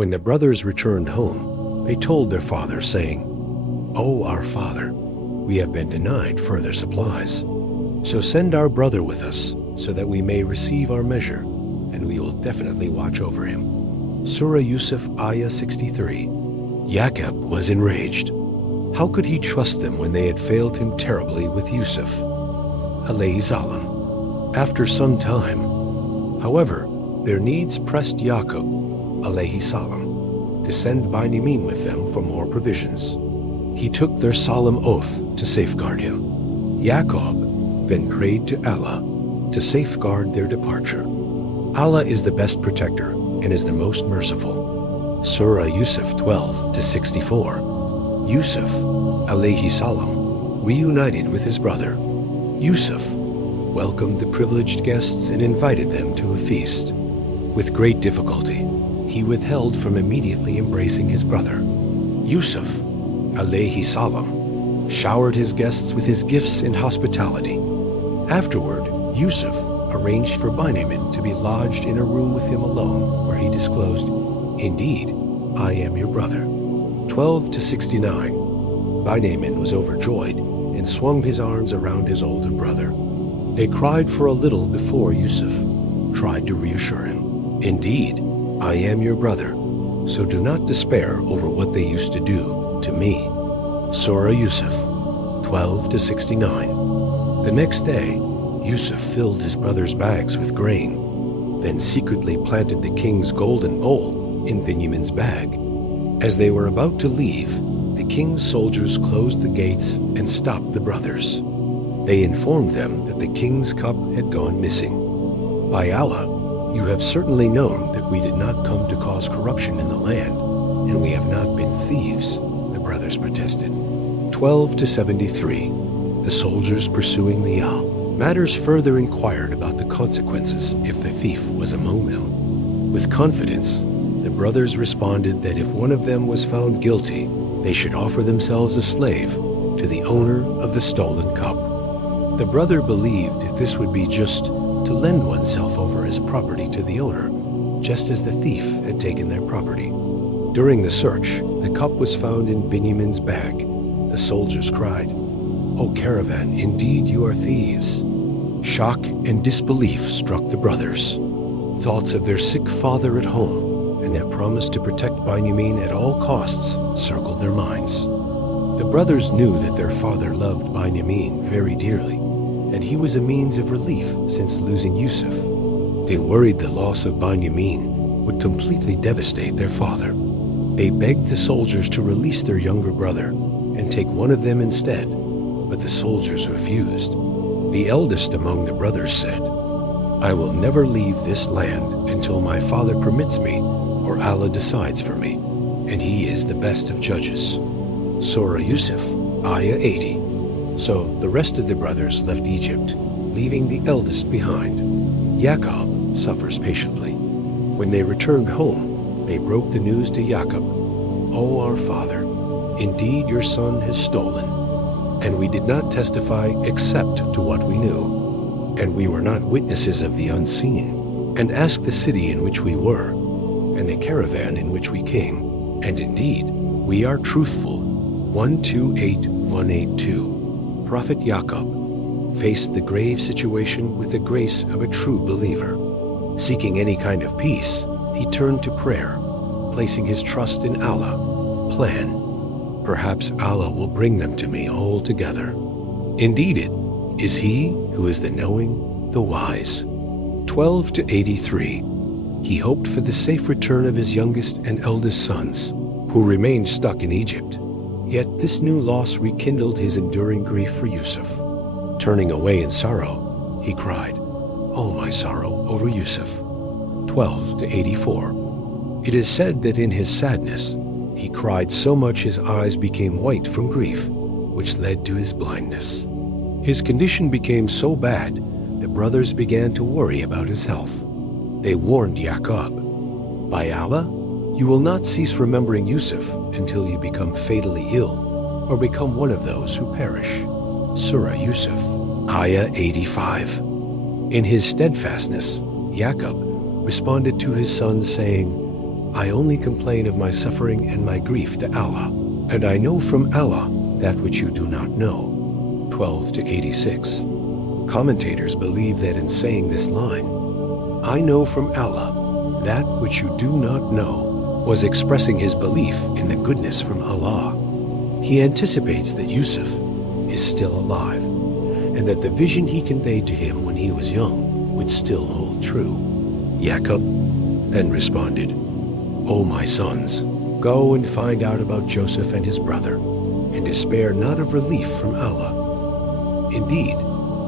When the brothers returned home, they told their father, saying, "O our father, we have been denied further supplies. So send our brother with us, so that we may receive our measure, and we will definitely watch over him." Surah Yusuf, Ayah 63. Yaqub was enraged. How could he trust them when they had failed him terribly with Yusuf, alayhi salam? After some time, however, their needs pressed Yaqub, alayhi salam, to send Binyamin with them for more provisions. He took their solemn oath to safeguard him. Yaqub then prayed to Allah to safeguard their departure. Allah is the best protector and is the most merciful. Surah Yusuf 12 to 64. Yusuf, alayhi salam, reunited with his brother. Yusuf welcomed the privileged guests and invited them to a feast. With great difficulty, he withheld from immediately embracing his brother. Yusuf, alayhi salam, showered his guests with his gifts and hospitality. Afterward, Yusuf arranged for Binyamin to be lodged in a room with him alone, where he disclosed, "Indeed, I am your brother." 12 to 69. Binyamin was overjoyed and swung his arms around his older brother. They cried for a little before Yusuf tried to reassure him. "Indeed, I am your brother, so do not despair over what they used to do to me." Surah Yusuf 12 to 69. The next day, Yusuf filled his brother's bags with grain, then secretly planted the king's golden bowl in Binyamin's bag. As they were about to leave, the king's soldiers closed the gates and stopped the brothers. They informed them that the king's cup had gone missing. "By Allah, you have certainly known that we did not come to cause corruption in the land, and we have not been thieves," the brothers protested. 12 to 73. The soldiers pursuing the matters further inquired about the consequences if the thief was among them. With confidence, the brothers responded that if one of them was found guilty, they should offer themselves a slave to the owner of the stolen cup. The brother believed that this would be just to lend oneself over as property to the owner, just as the thief had taken their property. During the search, the cup was found in Binyamin's bag. The soldiers cried, "O caravan, indeed you are thieves." Shock and disbelief struck the brothers. Thoughts of their sick father at home and their promise to protect Binyamin at all costs circled their minds. The brothers knew that their father loved Binyamin very dearly, and he was a means of relief since losing Yusuf. They worried the loss of Binyamin would completely devastate their father. They begged the soldiers to release their younger brother and take one of them instead, but the soldiers refused. The eldest among the brothers said, "I will never leave this land until my father permits me or Allah decides for me, and he is the best of judges." Surah Yusuf, Ayah 80. So the rest of the brothers left Egypt, leaving the eldest behind. Yaqub suffers patiently. When they returned home, they broke the news to Yaqub, "O our father, indeed your son has stolen, and we did not testify except to what we knew, and we were not witnesses of the unseen. And ask the city in which we were, and the caravan in which we came, and indeed we are truthful." 128182. Prophet Yaqub faced the grave situation with the grace of a true believer. Seeking any kind of peace, he turned to prayer, placing his trust in Allah. Plan, perhaps Allah will bring them to me all together. Indeed it is He who is the knowing, the wise. 12 to 83. He hoped for the safe return of his youngest and eldest sons, who remained stuck in Egypt. Yet this new loss rekindled his enduring grief for Yusuf. Turning away in sorrow, he cried, "Oh my sorrow over Yusuf." 12 to 84. It is said that in his sadness, he cried so much his eyes became white from grief, which led to his blindness. His condition became so bad, the brothers began to worry about his health. They warned Yaqub, "By Allah, you will not cease remembering Yusuf until you become fatally ill or become one of those who perish." Surah Yusuf, Ayah 85. In his steadfastness, Yaqub responded to his sons saying, I only complain of my suffering and my grief to Allah, and I know from Allah that which you do not know. 12 to 86. Commentators believe that in saying this line, I know from Allah that which you do not know, was expressing his belief in the goodness from Allah. He anticipates that Yusuf is still alive, and that the vision he conveyed to him when he was young would still hold true. Yaqub then responded, O my sons, go and find out about Joseph and his brother, and despair not of relief from Allah. Indeed,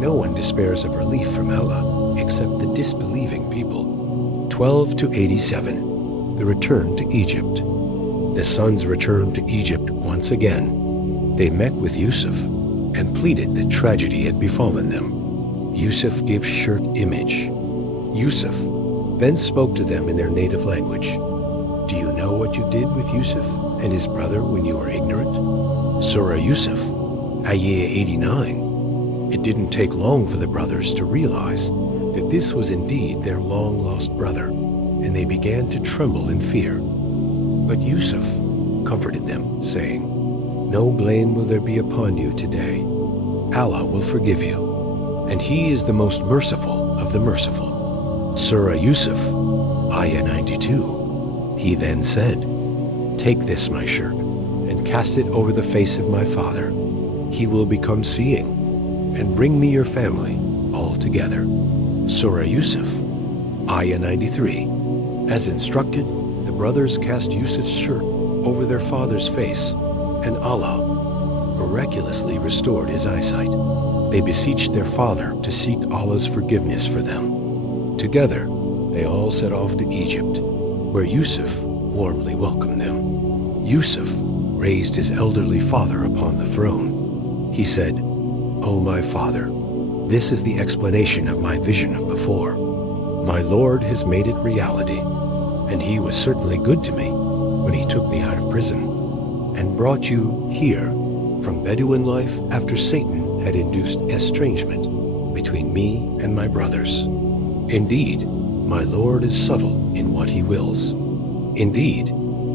no one despairs of relief from Allah except the disbelieving people. 12 to 87. The return to Egypt. The sons returned to Egypt once again. They met with Yusuf and pleaded that tragedy had befallen them. Yusuf gave short image. Yusuf then spoke to them in their native language. Do you know what you did with Yusuf and his brother when you were ignorant? Surah Yusuf, Ayah 89. It didn't take long for the brothers to realize that this was indeed their long-lost brother, and they began to tremble in fear. But Yusuf comforted them, saying, No blame will there be upon you today. Allah will forgive you, and He is the most merciful of the merciful. Surah Yusuf, Ayah 92. He then said, Take this, my shirt, and cast it over the face of my father. He will become seeing, and bring me your family all together. Surah Yusuf, Ayah 93. As instructed, the brothers cast Yusuf's shirt over their father's face, and Allah miraculously restored his eyesight. They beseeched their father to seek Allah's forgiveness for them. Together, they all set off to Egypt, where Yusuf warmly welcomed them. Yusuf raised his elderly father upon the throne. He said, O my father, this is the explanation of my vision of before. My Lord has made it reality, and He was certainly good to me when He took me out of prison and brought you here from Bedouin life after Satan had induced estrangement between me and my brothers. Indeed, my Lord is subtle in what He wills. Indeed,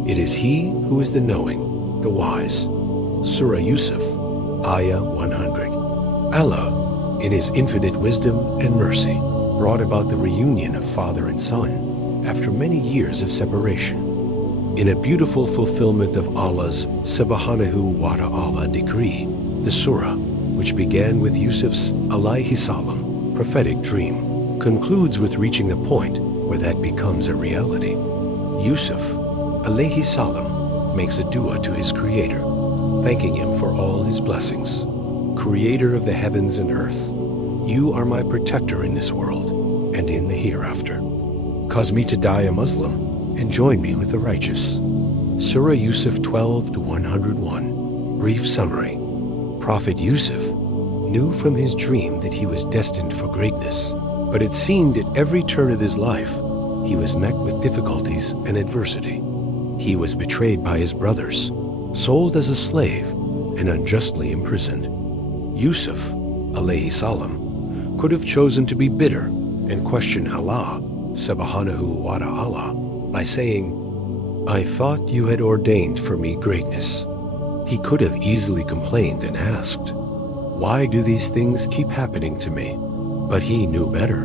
it is He who is the knowing, the wise. Surah Yusuf, Ayah 100. Allah, in His infinite wisdom and mercy, brought about the reunion of father and son after many years of separation. In a beautiful fulfillment of Allah's Subhanahu wa ta'ala decree, the surah, which began with Yusuf's alayhi salam prophetic dream, concludes with reaching the point where that becomes a reality. Yusuf, alayhi salam, makes a dua to his creator, thanking him for all his blessings. Creator of the heavens and earth, you are my protector in this world and in the hereafter. Cause me to die a Muslim and join me with the righteous. Surah Yusuf 12 to 101. Brief summary. Prophet Yusuf knew from his dream that he was destined for greatness, but it seemed at every turn of his life he was met with difficulties and adversity. He was betrayed by his brothers, sold as a slave, and unjustly imprisoned. Yusuf, alayhi salam, could have chosen to be bitter and question Allah, subhanahu wa ta'ala, by saying, I thought you had ordained for me greatness. He could have easily complained and asked, why do these things keep happening to me? But he knew better.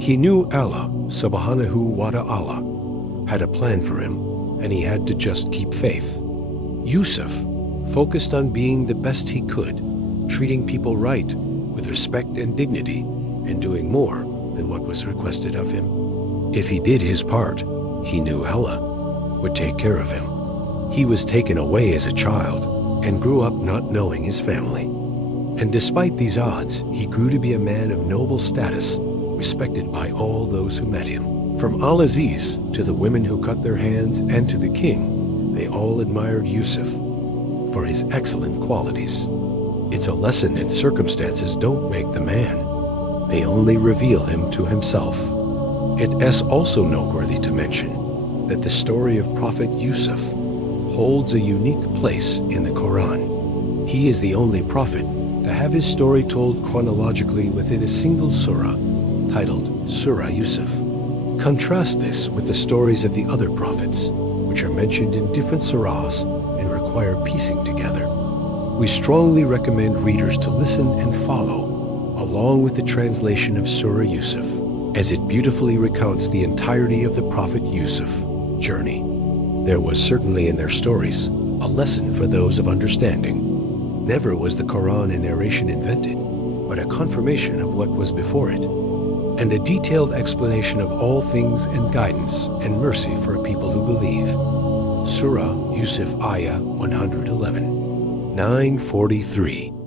He knew Allah, subhanahu wa ta'ala, had a plan for him, and he had to just keep faith. Yusuf focused on being the best he could, treating people right, with respect and dignity, and doing more than what was requested of him. If he did his part, he knew Allah would take care of him. He was taken away as a child and grew up not knowing his family. And despite these odds, he grew to be a man of noble status, respected by all those who met him. From Al-Aziz to the women who cut their hands and to the king, they all admired Yusuf for his excellent qualities. It's a lesson that circumstances don't make the man. They only reveal him to himself. It is also noteworthy to mention that the story of Prophet Yusuf holds a unique place in the Quran. He is the only prophet to have his story told chronologically within a single surah, titled Surah Yusuf. Contrast this with the stories of the other prophets, which are mentioned in different surahs and require piecing together. We strongly recommend readers to listen and follow, along with the translation of Surah Yusuf, as it beautifully recounts the entirety of the Prophet Yusuf journey. There was certainly in their stories a lesson for those of understanding. Never was the Quran a narration invented, but a confirmation of what was before it, and a detailed explanation of all things and guidance and mercy for a people who believe. Surah Yusuf Ayah 111, 943.